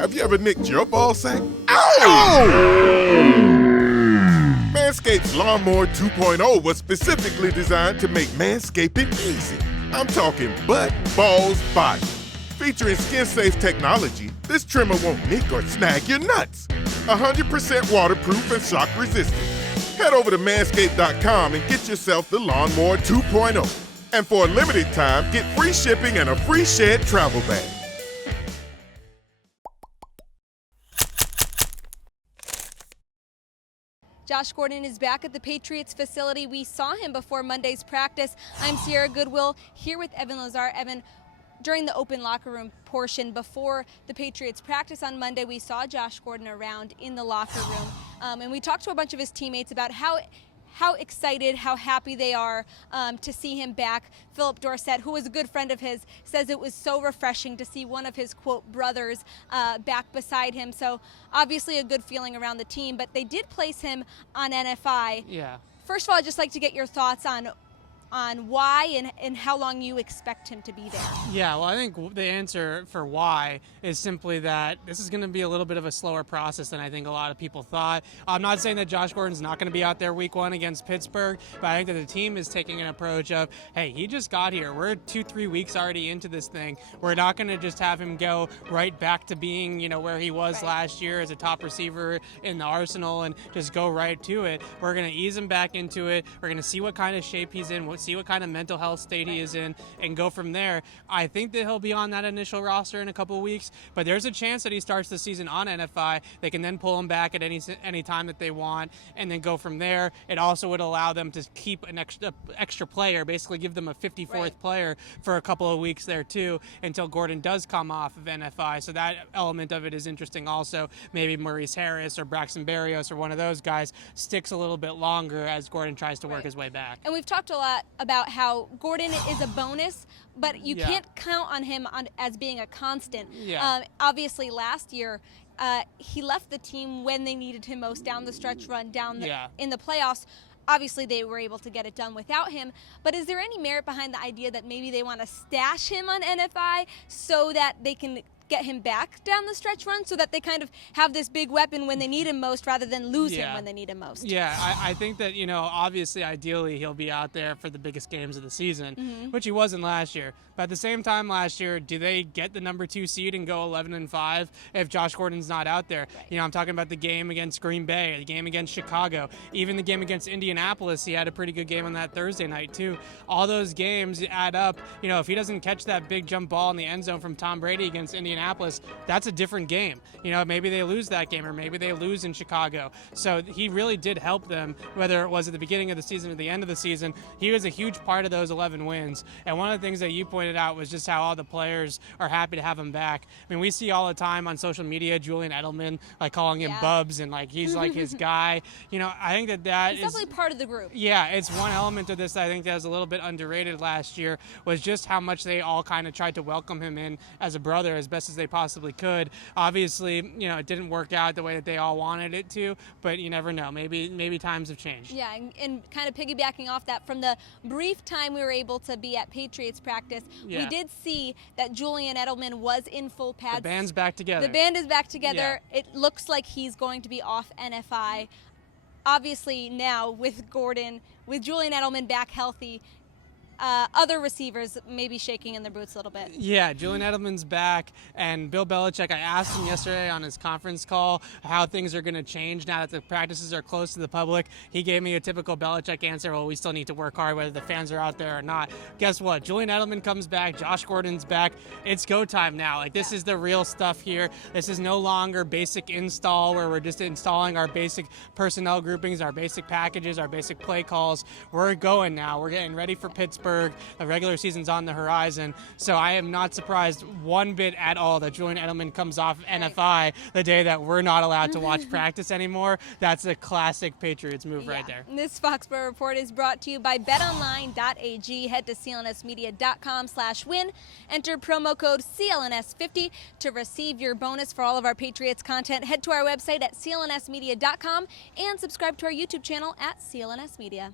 Have you ever nicked your ball sack? Ow! Manscaped's Lawnmower 2.0 was specifically designed to make manscaping easy. I'm talking butt, balls, body. Featuring skin-safe technology, this trimmer won't nick or snag your nuts. 100% waterproof and shock resistant. Head over to manscaped.com and get yourself the Lawnmower 2.0. And for a limited time, get free shipping and a free Shed travel bag. Josh Gordon is back at the Patriots facility. We saw him before Monday's practice. I'm Sierra Goodwill here with Evan Lazar. Evan, during the open locker room portion before the Patriots practice on Monday, we saw Josh Gordon around in the locker room. And we talked to a bunch of his teammates about how excited, how happy they are to see him back. Philip Dorsett, who was a good friend of his, says it was so refreshing to see one of his, quote, brothers back beside him. So obviously a good feeling around the team, but they did place him on NFI. Yeah. First of all, I'd just like to get your thoughts on why and how long you expect him to be there. Yeah, well, I think the answer for why is simply that this is going to be a little bit of a slower process than I think a lot of people thought. I'm not saying that Josh Gordon's not going to be out there week 1 against Pittsburgh, but I think that the team is taking an approach of, hey, he just got here. We're 2-3 weeks already into this thing. We're not going to just have him go right back to being, where he was last year as a top receiver in the arsenal and just go right to it. We're going to ease him back into it. We're going to see what kind of shape he's in, see what kind of mental health state he is in, and go from there. I think that he'll be on that initial roster in a couple of weeks, but there's a chance that he starts the season on NFI. They can then pull him back at any time that they want and then go from there. It also would allow them to keep an extra player, basically give them a 54th player for a couple of weeks there too until Gordon does come off of NFI. So that element of it is interesting also. Maybe Maurice Harris or Braxton Berrios or one of those guys sticks a little bit longer as Gordon tries to work his way back. And we've talked a lot about how Gordon is a bonus, but you can't count on him as being a constant. Obviously, last year, he left the team when they needed him most, down the stretch run, in the playoffs. Obviously, they were able to get it done without him. But is there any merit behind the idea that maybe they want to stash him on NFI so that they can get him back down the stretch run, so that they kind of have this big weapon when they need him most rather than lose him when they need him most? Yeah, I think that, obviously, ideally, he'll be out there for the biggest games of the season, which he wasn't last year. But at the same time last year, do they get the number 2 seed and go 11-5 if Josh Gordon's not out there? I'm talking about the game against Green Bay, the game against Chicago, even the game against Indianapolis. He had a pretty good game on that Thursday night, too. All those games add up. If he doesn't catch that big jump ball in the end zone from Tom Brady against Indianapolis, that's a different game. Maybe they lose that game, or maybe they lose in Chicago. So he really did help them, whether it was at the beginning of the season or the end of the season. He was a huge part of those 11 wins. And one of the things that you pointed out was just how all the players are happy to have him back. I mean, we see all the time on social media Julian Edelman calling him Bubs, and he's his guy. I think that he's definitely part of the group. Yeah, it's one element of this that I think that was a little bit underrated last year, was just how much they all kind of tried to welcome him in as a brother as best as they possibly could. Obviously, it didn't work out the way that they all wanted it to, but you never know. Maybe times have changed. Yeah, and kind of piggybacking off that, from the brief time we were able to be at Patriots practice, we did see that Julian Edelman was in full pads. The band's back together. The band is back together. Yeah. It looks like he's going to be off NFI. Obviously now with Julian Edelman back healthy, other receivers maybe shaking in their boots a little bit. Yeah, Julian Edelman's back, and Bill Belichick, I asked him yesterday on his conference call how things are going to change now that the practices are close to the public. He gave me a typical Belichick answer, well, we still need to work hard whether the fans are out there or not. Guess what? Julian Edelman comes back, Josh Gordon's back. It's go time now. This is the real stuff here. This is no longer basic install where we're just installing our basic personnel groupings, our basic packages, our basic play calls. We're going now. We're getting ready for Pittsburgh. The regular season's on the horizon, so I am not surprised one bit at all that Julian Edelman comes off NFI the day that we're not allowed to watch practice anymore. That's a classic Patriots move right there. This Foxborough Report is brought to you by betonline.ag. Head to clnsmedia.com/win. Enter promo code CLNS50 to receive your bonus for all of our Patriots content. Head to our website at clnsmedia.com and subscribe to our YouTube channel at CLNS Media.